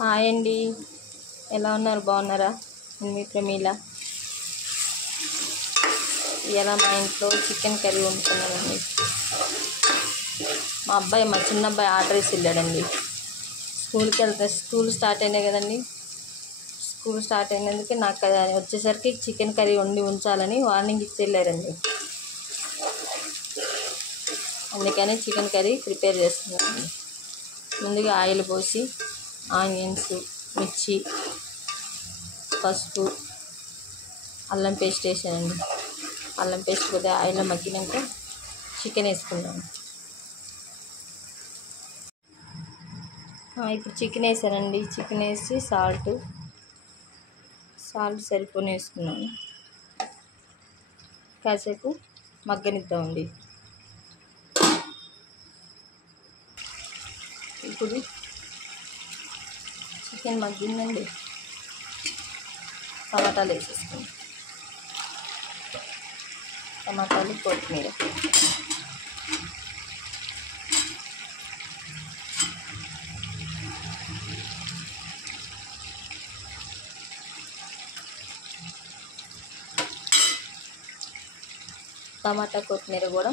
Hi అండి, ఎలా ఉన్నారు? బాగున్నారా? నేను మీ ప్రమీల. ఇలా మా ఇంట్లో చికెన్ కర్రీ వండుతున్నానండి. మా చిన్న అబ్బాయి ఆర్డర్ వేసి వెళ్ళాడండి. స్కూల్ స్టార్ట్ అయినాయి కదండి. స్కూల్ స్టార్ట్ అయినందుకు నాకు వచ్చేసరికి చికెన్ కర్రీ వండి ఉంచాలని వార్నింగ్ ఇచ్చి వెళ్ళారండి. అందుకని చికెన్ కర్రీ ప్రిపేర్ చేస్తున్నానండి. ముందుగా ఆయిల్ పోసి ఆనియన్స్, మిర్చి, పసుపు, అల్లం పేస్ట్ వేసానండి. అల్లం పేస్ట్ కొద్దిగా ఆయిల్లో మగ్గినాక చికెన్ వేసుకున్నాను. ఇప్పుడు చికెన్ వేసానండి. చికెన్ వేసి సాల్ట్ సరిపోని వేసుకున్నాను. కాసేపు మగ్గనిద్దామండి. ఇప్పుడు చికెన్ మగ్గిందండి. టమాటాలు వేసేసుకున్నాం. టమాటాలు, కొత్తిమీర, టమాటా కొత్తిమీర కూడా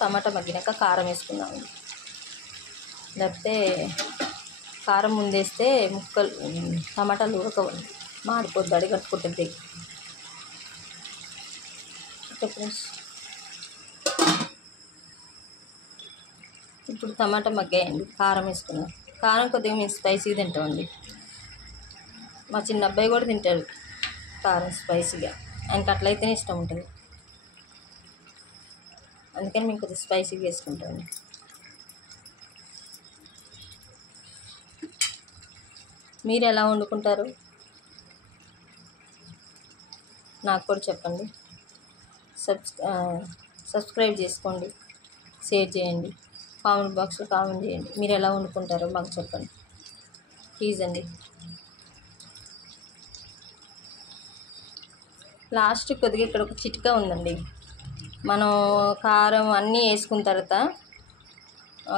టమాటా మగ్గినాక కారం వేసుకున్నాము. లేకపోతే కారం ముందేస్తే టమాటాలు ఉడకవండి, మాడిపోద్ది, అడిగట్టుకుంటుంది. ఇప్పుడు టమాటా మగ్గాయండి. కారం వేసుకున్నాం. కారం కొద్దిగా మేము స్పైసీగా తింటామండి. మా చిన్న అబ్బాయి కూడా తింటాడు కారం స్పైసీగా. ఆయనకి అట్లయితేనే ఇష్టం ఉంటుంది. అందుకని మేము కొద్దిగా స్పైసీగా వేసుకుంటామండి. మీరు ఎలా వండుకుంటారు నాకు కూడా చెప్పండి. సబ్స్క్రైబ్ చేసుకోండి, షేర్ చేయండి, కామెంట్ బాక్స్లో కామెంట్ చేయండి. మీరు ఎలా వండుకుంటారో మాకు చెప్పండి ప్లీజ్ అండి. లాస్ట్ కొద్దిగా ఇక్కడ ఒక చిట్కా ఉందండి. మనం కారం అన్నీ వేసుకున్న తర్వాత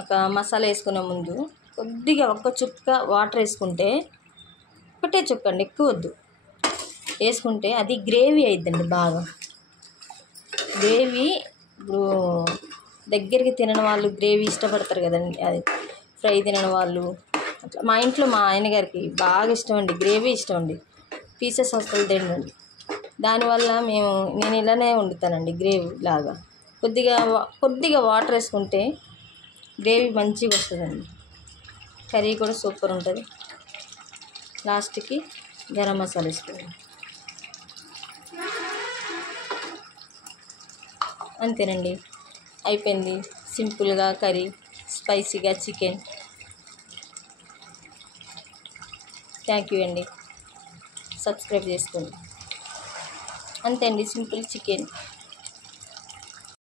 ఒక మసాలా వేసుకునే ముందు కొద్దిగా ఒక్క చుక్క వాటర్ వేసుకుంటే, ఒకటే చుక్క అండి, ఎక్కువ వద్దు, వేసుకుంటే అది గ్రేవీ అయిద్దండి. బాగా గ్రేవీ. ఇప్పుడు దగ్గరికి తినని వాళ్ళు గ్రేవీ ఇష్టపడతారు కదండి, అది ఫ్రై తినని వాళ్ళు అట్లా. మా ఇంట్లో మా ఆయన గారికి బాగా ఇష్టం అండి, గ్రేవీ ఇష్టం అండి, పీసెస్ అసలు తినండి. దానివల్ల నేను ఇలానే వండుతానండి, గ్రేవీ లాగా. కొద్దిగా వాటర్ వేసుకుంటే గ్రేవీ మంచిగా వస్తుందండి. కర్రీ కూడా సూపర్ ఉంటుంది. లాస్ట్కి గరం మసాలా వేసుకోండి. అంతేనండి, అయిపోయింది. సింపుల్గా కర్రీ, స్పైసీగా చికెన్. థ్యాంక్ యూ అండి. సబ్స్క్రైబ్ చేసుకోండి. అంతే అండి, సింపుల్ చికెన్.